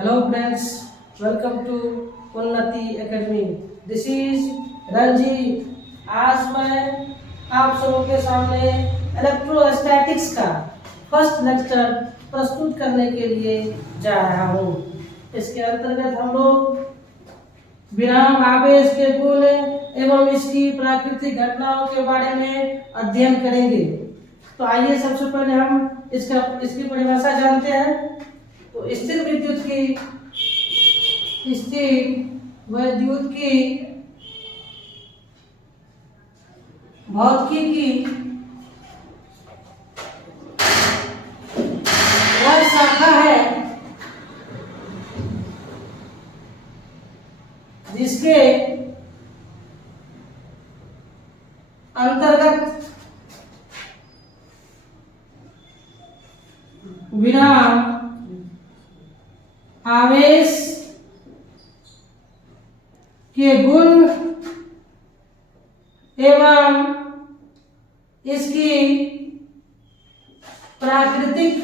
Hello friends, welcome to Unnati Academy. This is Ranjit. आज मैं आप सबों के सामने इलेक्ट्रोस्टैटिक्स का फर्स्ट लेक्चर प्रस्तुत करने के लिए जा रहा हूँ। इसके अंतर्गत हम लोग विराम आवेश के गुण एवं इसकी प्राकृतिक घटनाओं के बारे में अध्ययन करेंगे। तो आइए सबसे पहले हम इसकी परिभाषा जानते हैं। तो स्थिर विद्युत की भौतिकी की वह शाखा है जिसके अंतर्गत विराम आवेश के गुण एवं इसकी प्राकृतिक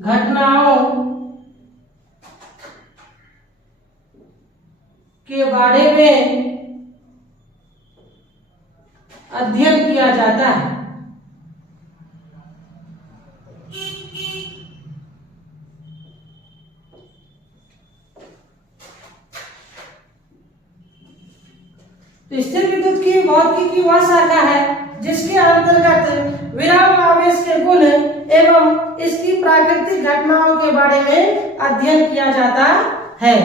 घटनाओं के बारे में अध्ययन किया जाता है। तो स्थिर विद्युत की भौतिकी की वह शाखा है जिसके अंतर्गत विराम आवेश के गुण एवं इसकी प्राकृतिक घटनाओं के बारे में अध्ययन किया जाता है।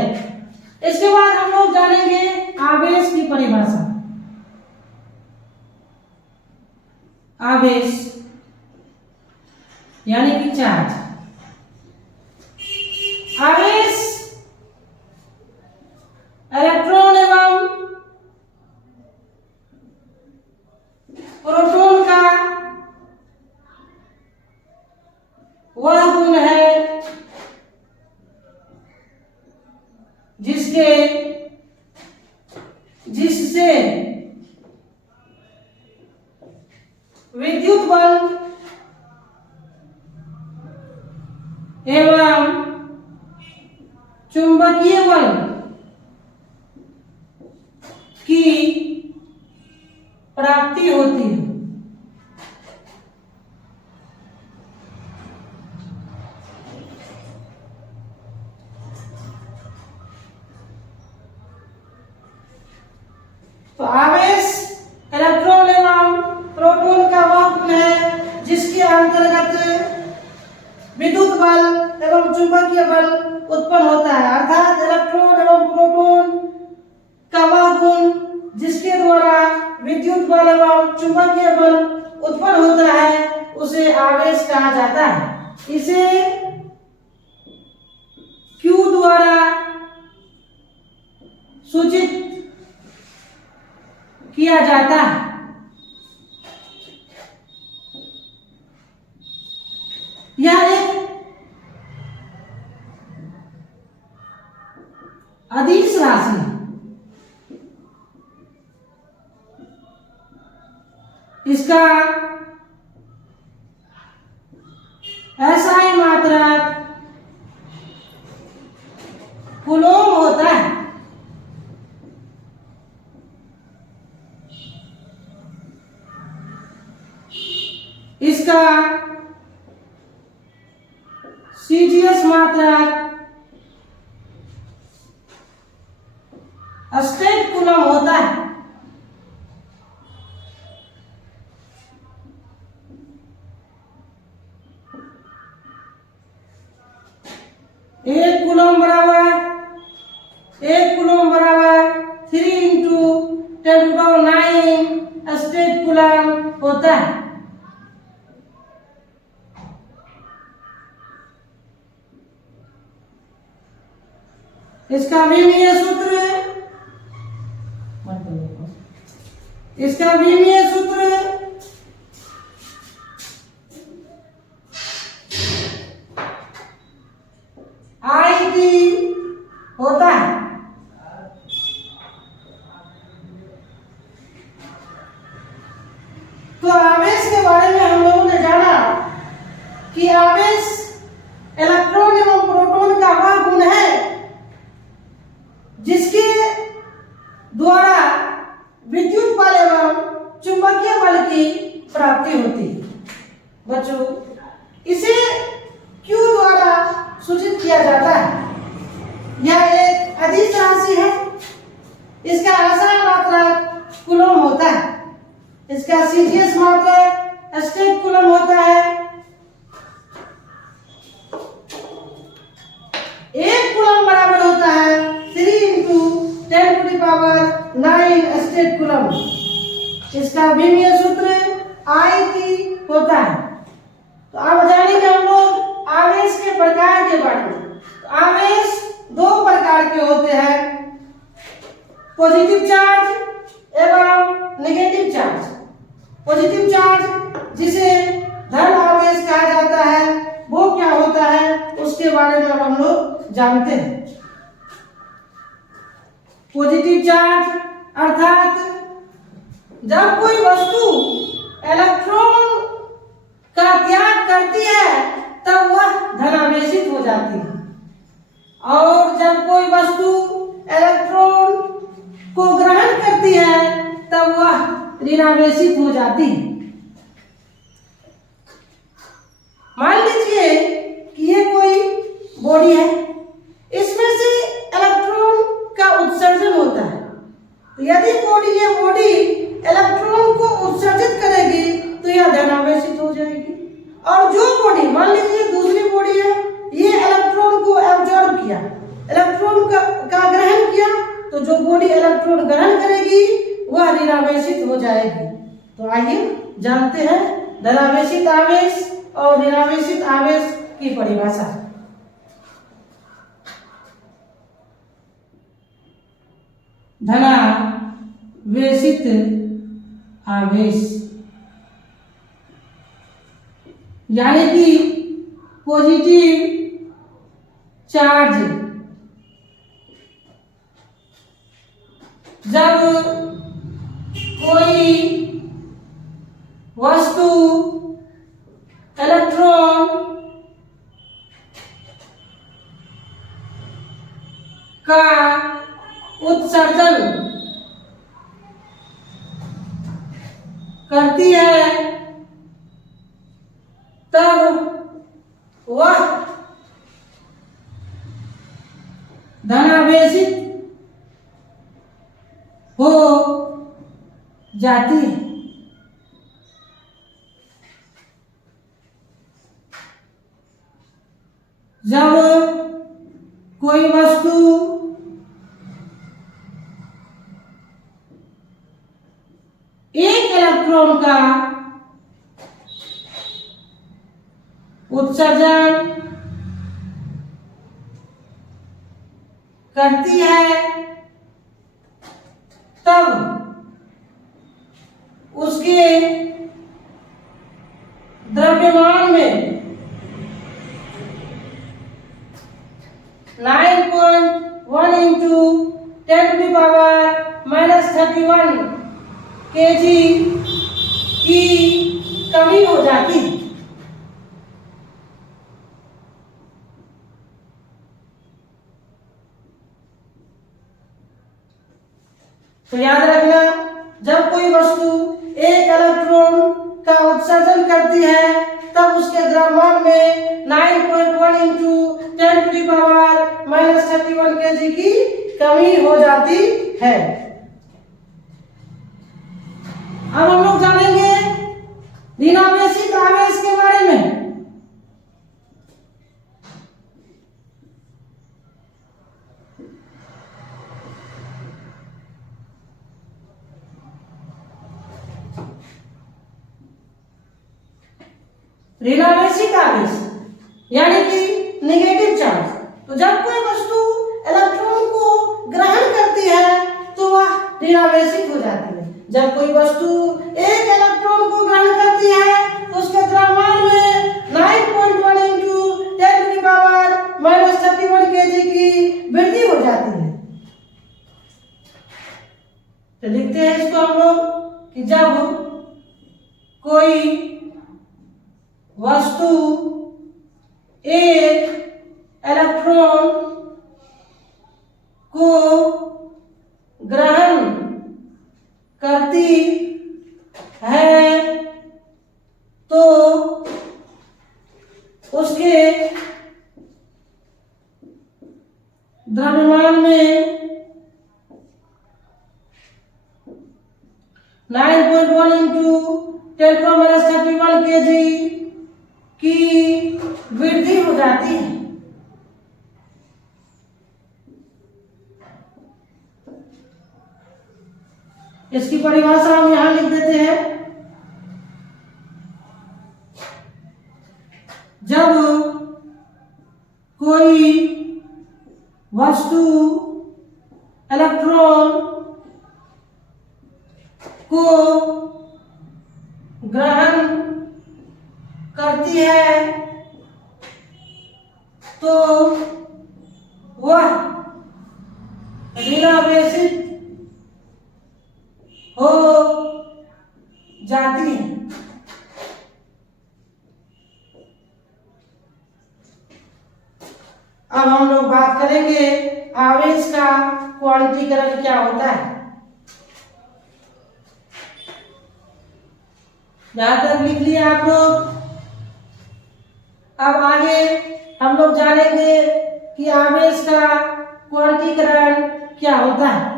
इसके बाद हम लोग जानेंगे आवेश की परिभाषा। आवेश यानी कि चार्ज। आवेश इलेक्ट्रॉन एवं प्रोटॉन का वह गुण है जिससे विद्युत बल एवं चुंबकीय बल की प्राप्ति होती है। तो आवेश इलेक्ट्रॉन एवं प्रोटॉन का वह गुण है जिसके अंतर्गत विद्युत बल एवं चुंबकीय बल उत्पन्न होता है। अर्थात इलेक्ट्रॉन एवं प्रोटॉन का वह गुण जिसके द्वारा विद्युत बल एवं चुंबकीय बल उत्पन्न होता है उसे आवेश कहा जाता है। इसे Q द्वारा सूचित किया जाता है। यह एक अदिश राशि है। इसका SI मात्रक कूलॉम होता है। इसका CGS मात्रक स्टेट कूलम होता है। एक कूलम बराबर 3 × 10⁹ स्टेट कूलम होता है। इसका विमीय सूत्र IT होता है। तो आवेश के बारे में हम लोगों ने जाना कि आवेश इलेक्ट्रॉन एवं प्रोटॉन का वह गुण है जिसके द्वारा विद्युत बल एवं चुंबकीय बल की प्राप्ति होती है। बच्चों, इसे Q द्वारा सूचित किया जाता है। यह एक अदिश राशि है। इसका आसान मात्रक कूलम होता है। इसका सीधेस मात्रक स्टेट कूलम होता है। एक कूलम बराबर होता है 3 × 10⁹ स्टेट कूलम। इसका विमीय सूत्र I होता है। तो अब जानेंगे हम लोग आवेश के प्रकार के बारे में। तो आवेश दो प्रकार के होते हैं, पॉजिटिव चार्ज एवं नेगेटिव चार्ज। पॉजिटिव चार्ज जिसे धन आवेश कहा जाता है, वो क्या होता है उसके बारे में अब हम लोग जानते हैं। पॉजिटिव चार्ज अर्थात जब कोई वस्तु इलेक्ट्रॉन का त्याग करती है तब वह धनावेशित हो जाती है, और जब कोई वस्तु इलेक्ट्रॉन को ग्रहण करती है तब वह ऋणावेशित हो जाती है। मान लीजिए कि ये कोई बॉडी है, इसमें से इलेक्ट्रॉन का उत्सर्जन होता है। तो यदि ये बॉडी इलेक्ट्रॉन को उत्सर्जित करेगी तो यह धनावेशित हो जाएगी, और जो बॉडी, मान लीजिए दूसरी बॉडी है, ये इलेक्ट्रॉन को एब्जॉर्ब किया, इलेक्ट्रॉन का ग्रहण किया, तो जो बॉडी इलेक्ट्रॉन ग्रहण करेगी वह ऋणावेशित हो जाएगी। तो आइए जानते हैं धनावेशित आवेश और ऋणावेशित आवेश की परिभाषा। धनावेशित आवेश यानी कि पॉजिटिव चार्ज जब कोई वस्तु इलेक्ट्रॉन का उत्सर्जन करती है तब वह धनावेशित हो जाती है। जब कोई वस्तु एक इलेक्ट्रॉन का उत्सर्जन करती है तब उसके द्रव्यमान में 9.1 × 10⁻³ kg की कमी हो जाती है। तो याद रखना, जब कोई वस्तु एक इलेक्ट्रॉन का उत्सर्जन करती है तब उसके द्रव्यमान में 9.1 × 10⁻³ kg की कमी हो जाती है। अब हम लोग जानेंगे ऋणावेशित आवेश के बारे में। ऋणावेशित आवेश यानी कि नेगेटिव चार्ज। तो जब कोई वस्तु इलेक्ट्रॉन को ग्रहण करती है तो वह ऋणावेशित हो जाती है। जब कोई वस्तु एक इलेक्ट्रॉन को ग्रहण करती है तो उसके द्रव्यमान में 9.1 × 10⁻³ kg की वृद्धि हो जाती है। तो लिखते हैं इसको हम लोग कि जब कोई वस्तु एक इलेक्ट्रॉन को ग्रहण करती है तो उसके द्रव्यमान में 9.1 इंटू 10⁻31 kg की वृद्धि हो जाती है। इसकी परिभाषा हम यहां लिख देते हैं। जब कोई वस्तु इलेक्ट्रॉन को ग्रहण करती है तो वह ऋणावेशित हो जाती है। अब हम लोग बात करेंगे आवेश का क्वांटीकरण क्या होता है। यहां तक लिख लिया आप लोग। अब आगे हम लोग जानेंगे कि आवेश का क्वांटीकरण क्या होता है।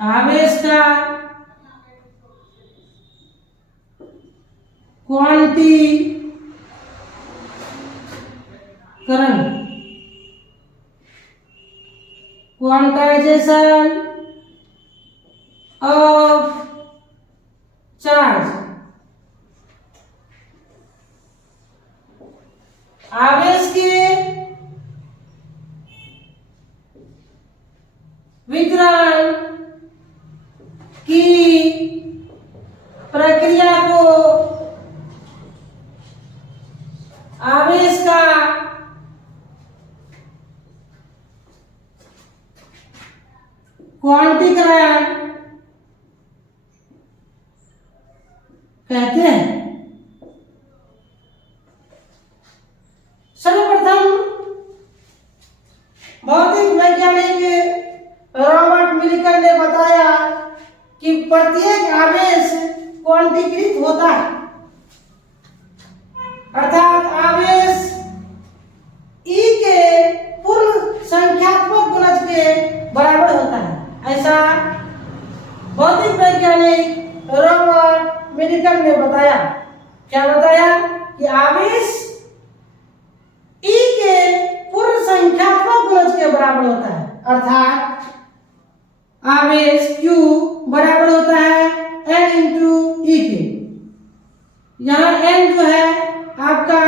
आवेश का क्वांटीकरण क्वांटाइजेशन ऑफ चार्ज। आवेश के वितरण की प्रक्रिया को आवेश का क्वांटीकरण कहते हैं। सर्वप्रथम भौतिक वैज्ञानिक रॉबर्ट मिलिकन ने बताया कि प्रत्येक आवेश क्वांटीकृत होता है, अर्थात आवेश E के पूर्ण संख्यात्मक गुणज के बराबर होता है। ऐसा भौतिक वैज्ञानिक रॉबर्ट मिलिकन ने बताया। क्या बताया? कि आवेश E के पूर्ण संख्यात्मक गुणज के बराबर होता है, अर्थात आवेश Q बराबर होता है N इंटू E के। यहाँ N जो है आपका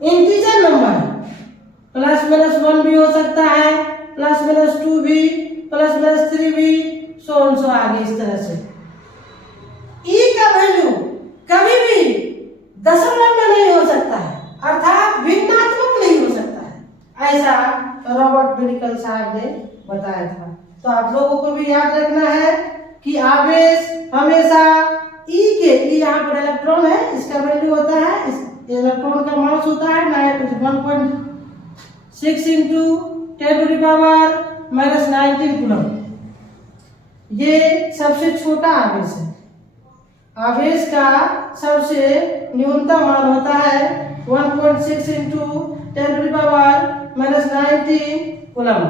इंटीजर नंबर है, +-1 भी हो सकता है, +-2 भी, +-3 भी, सो आगे इस तरह से। E का वैल्यू कभी भी दशमलव में नहीं हो सकता है, अर्थात भिन्नात्मक नहीं हो सकता है। ऐसा रॉबर्ट मिलिकन साहब ने बताया था। तो आप लोगों को भी याद रखना है कि आवेश हमेशा E के, E यहाँ पर इलेक्ट्रॉन है, इसका वैल्यू होता है, इस इलेक्ट्रॉन का मास होता है 1.6 इंटू 10⁻⁻19 कूलम। ये सबसे छोटा आवेश है। आवेश का सबसे न्यूनतम मान होता है 1.6 इंटू 10⁻⁻19 कूलम।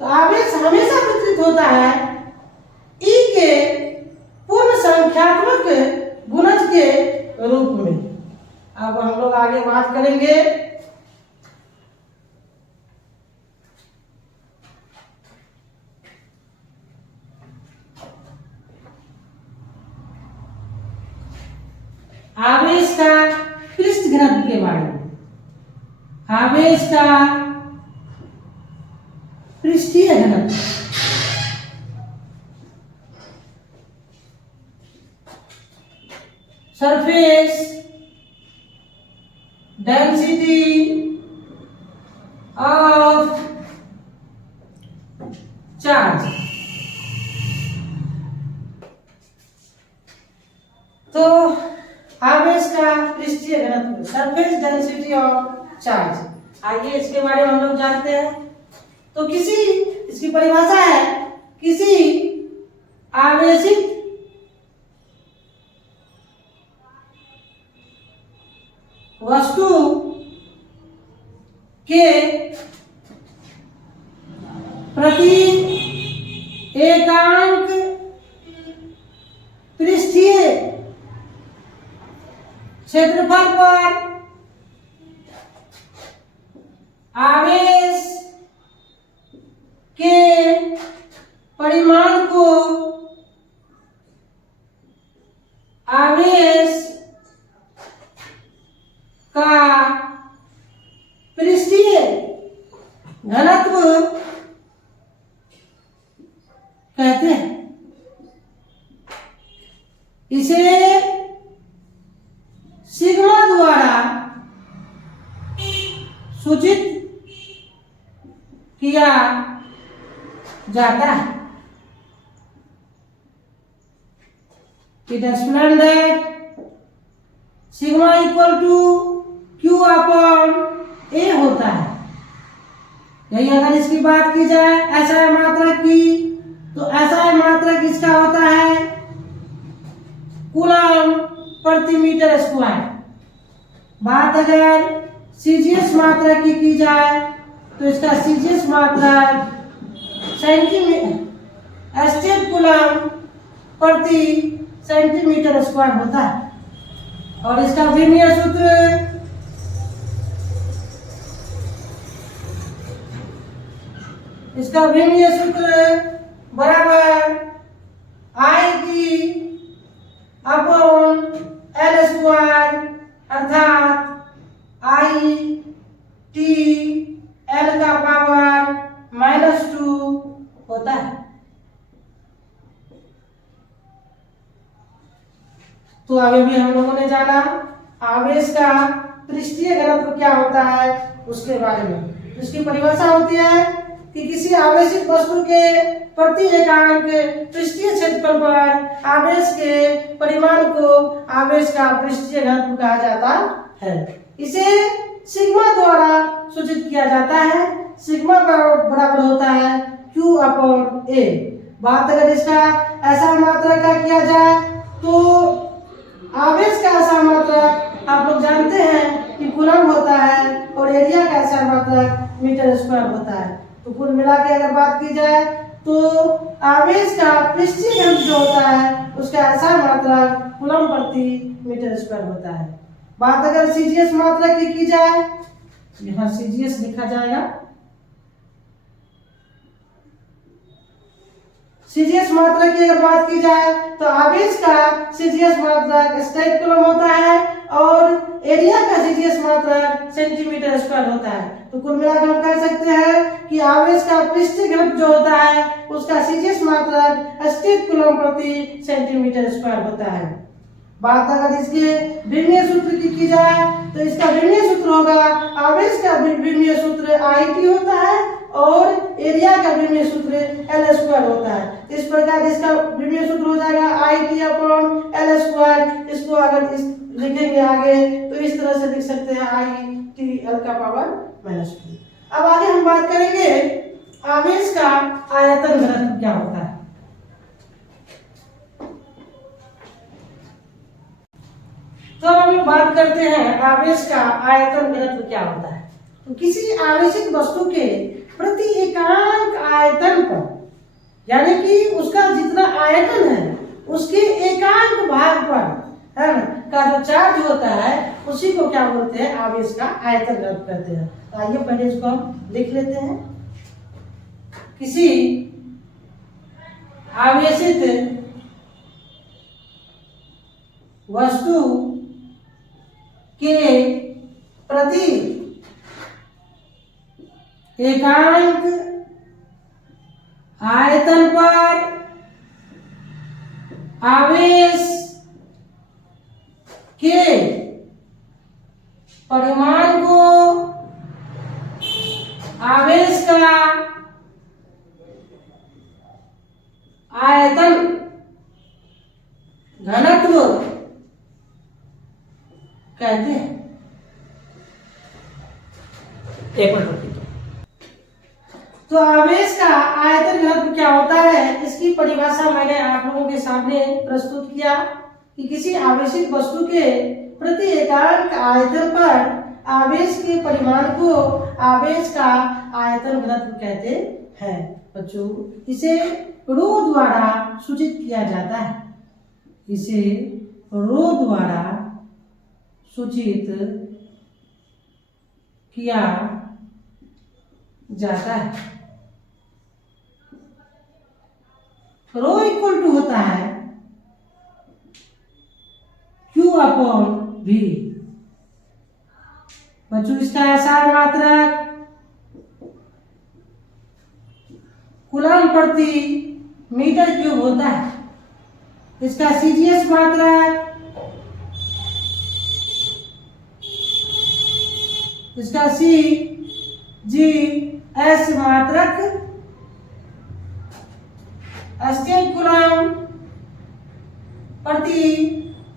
तो आवेश हमेशा वितरित होता है E के पूर्ण संख्यात्मक गुणज के रूप में। अब हम लोग आगे बात करेंगे आवेश का पृष्ठ घनत्व के बारे में। आवेश का पृष्ठीय घनत्व सरफेस डेंसिटी ऑफ चार्ज। तो आवेश का पृष्ठीय घनत्व, सरफेस डेंसिटी ऑफ चार्ज, आइए इसके बारे में हम लोग जानते हैं। तो इसकी परिभाषा है, किसी आवेशित वस्तु के प्रति एकांक पृष्ठीय क्षेत्रफल पर आवेश के परिमाण को आवेश का पृष्ठीय घनत्व कहते हैं। इसे सिग्मा द्वारा सूचित किया जाता है। It is explained that sigma equal to Q upon A होता है। यही अगर इसकी बात की जाए एसआई मात्रक की, तो एसआई मात्रक इसका होता है कूलम प्रति मीटर स्क्वायर। बात अगर सीजीएस मात्रक की जाए तो इसका सीजीएस मात्रक सेंटीमीटर स्टेट कूलम प्रति सेंटीमीटर स्क्वायर होता है। और इसका विमीय सूत्र बराबर I T upon L square, अर्थात आई टी एल का पावर -2 होता है। तो आगे भी हम लोगों ने जाना आवेश का पृष्ठीय घनत्व क्या होता है उसके बारे में। इसकी परिभाषा होती है कि किसी आवेशित वस्तु के प्रति एकांक पृष्ठीय क्षेत्रफल पर आवेश के परिमाण को आवेश का पृष्ठीय घनत्व कहा जाता है। इसे सिग्मा द्वारा सूचित किया जाता है। सिग्मा बराबर होता है Q अपॉन A। बात अगर इसका ऐसा मात्रा का किया जाए तो आवेश का ऐसा मात्रक आप लोग जानते हैं कि कूलम होता है और एरिया का ऐसा मात्रक मीटर स्क्वायर होता है। तो कुल मिला के अगर बात की जाए तो आवेश का पृष्ठीय घनत्व जो होता है उसका ऐसा मात्रक कूलम प्रति मीटर स्क्वायर होता है। बात अगर सीजीएस मात्रक की जाए, यहाँ सीजीएस लिखा जाएगा। सीजीएस मात्रक की अगर बात की जाए तो आवेश का सीजीएस मात्रक स्टेट कूलम होता है और एरिया का सीजीएस मात्रक सेंटीमीटर स्क्वायर होता है। तो कुल मिलाकर हम कह सकते हैं कि आवेश का पृष्ठीय घनत्व जो होता है उसका सीजीएस मात्रक स्टेट कूलम प्रति सेंटीमीटर स्क्वायर होता है। बात अगर इसके विमीय सूत्र की जाए तो इसका विमीय सूत्र होगा, आवेश का विमीय सूत्र आई होता है और एरिया का विमीय सूत्र एल स्क्वायर होता है। इस प्रकार इसका विमीय सूत्र हो जाएगा I T upon L square. इसको अगर लिखेंगे आगे तो इस तरह से लिख सकते हैं आई टी एल का पावर -2। अब आगे हम बात करेंगे आवेश का आयतन घनत्व क्या होता है। तो हम लोग बात करते हैं आवेश का आयतन घनत्व क्या होता है। तो किसी आवेशित वस्तु के प्रति एकांक आयतन पर, यानी कि उसका जितना आयतन है उसके एकांक भाग पर है ना का जो चार्ज होता है उसी को क्या बोलते हैं, आवेश का आयतन घनत्व कहते हैं। तो आइए पहले इसको हम लिख लेते हैं। किसी आवेशित वस्तु के प्रति एकांक आयतन पर आवेश आयतन घनत्व कहते हैं। एक मिनट रुकिए। तो आवेश का आयतन घनत्व क्या होता है, इसकी परिभाषा मैंने आप लोगों के सामने प्रस्तुत किया कि किसी आवेशित वस्तु के प्रति एकांक आयतन पर आवेश के परिमाण को आवेश का आयतन घनत्व कहते हैं। बच्चों, इसे रो द्वारा सूचित किया जाता है। इसे रो द्वारा सूचित किया जाता है। रो इक्वल टू होता है Q अपॉन V। बच्चों, इसका आसार मात्रक कूलम प्रति मीटर क्यूब होता है। इसका सीजीएस मात्रक, इसका CGS मात्रक स्टेट कूलम प्रति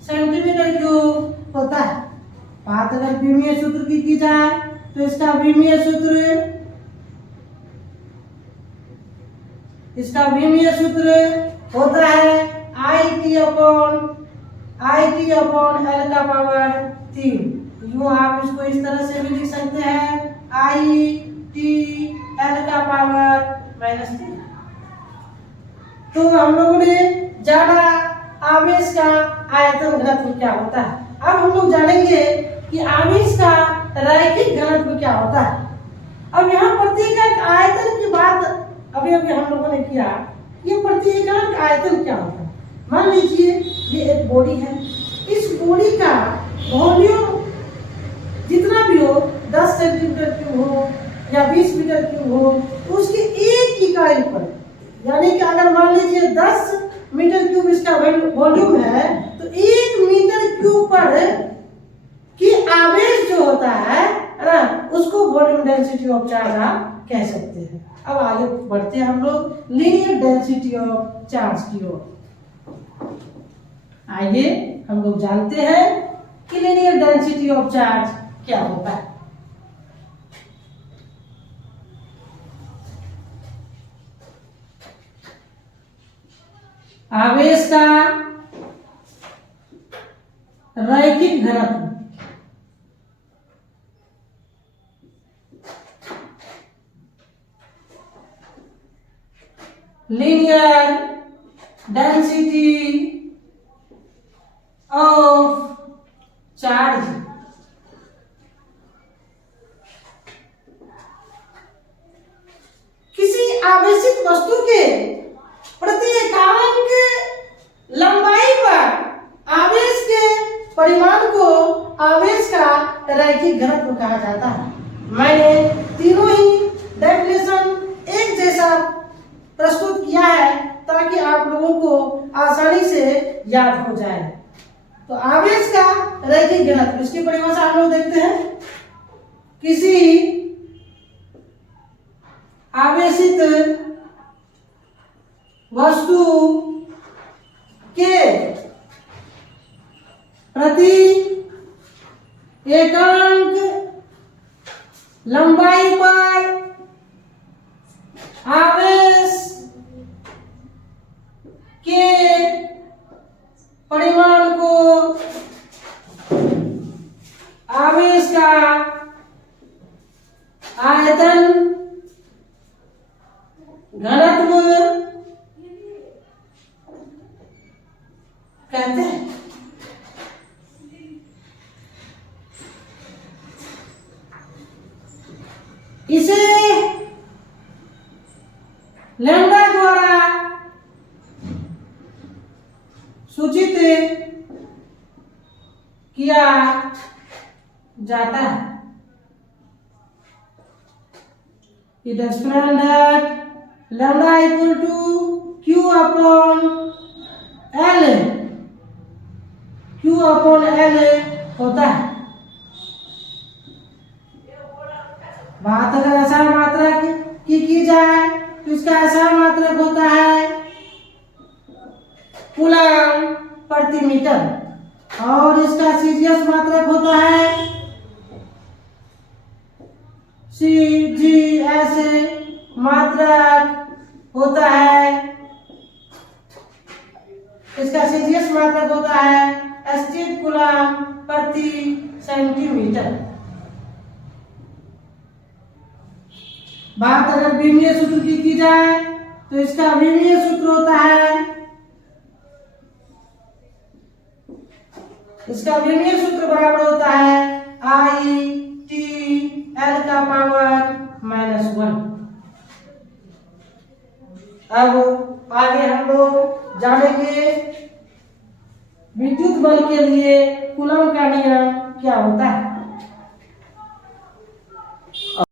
सेंटीमीटर क्यूब होता है। बात अगर विमीय सूत्र की जाए तो इसका विमीय सूत्र होता है IT अपॉन L का पावर 3। यूं आप इसको इस तरह से भी लिख सकते हैं IT L का पावर -3। तो हम लोगों ने जाना आवेश का आयतन घनत्व क्या होता है। अब हम लोग जानेंगे कि आवेश का रैखिक घनत्व क्या होता है। अब यहाँ प्रत्येक आयतन की बात अभी हम लोगों ने किया। ये प्रत्येक आयतन क्या होता है। मान लीजिए ये एक बॉडी है, इस बॉडी का वॉल्यूम जितना भी हो, 10 सेंटीमीटर क्यूब हो या 20 मीटर क्यूब हो, तो उसकी एक इकाई पर, यानी कि अगर मान लीजिए 10 मीटर क्यूब इसका वॉल्यूम है, तो 1 मीटर क्यूब पर की आवेश जो होता है ना, उसको वॉल्यूम डेंसिटी ऑफ चार्ज आप कह सकते हैं। अब आगे बढ़ते हैं हम लोग लीनियर डेंसिटी ऑफ चार्ज की ओर। आइए हम लोग जानते हैं कि लीनियर डेंसिटी ऑफ चार्ज क्या होता है। आवेश का रैखिक घनत्व linear density of charge किसी आवेशित वस्तु के प्रति एकांक लंबाई पर आवेश के परिमाण को आवेश का रैखिक घनत्व कहा जाता है। मैंने तीनों ही डेफिनेशन एक जैसा प्रस्तुत किया है ताकि आप लोगों को आसानी से याद हो जाए। तो आवेश का रैखिक घनत्व, इसकी परिभाषा हम लोग देखते हैं। किसी आवेशित वस्तु के प्रति एकांक लंबाई पर आवेश के परिमाण को आवेश का आयतन घनत्व कहते हैं। इसे लैम्डा द्वारा सूचित किया जाता है। It is explained that lambda equal to Q upon L होता है। बात अगर आसार मात्रक की जाए तो इसका आसार मात्रक होता है कूलम प्रति मीटर। और इसका सीजीएस मात्रक होता है सीजीएस मात्रक होता है, इसका सीजीएस मात्रक होता है स्थिर कूलम प्रति सेंटीमीटर। बात अगर विमीय सूत्र की जाए तो इसका विमीय सूत्र होता है, इसका विमीय सूत्र बराबर होता है आई टी एल का पावर -1। अब आगे हम लोग जानेंगे विद्युत बल के लिए कूलम का नियम क्या होता है।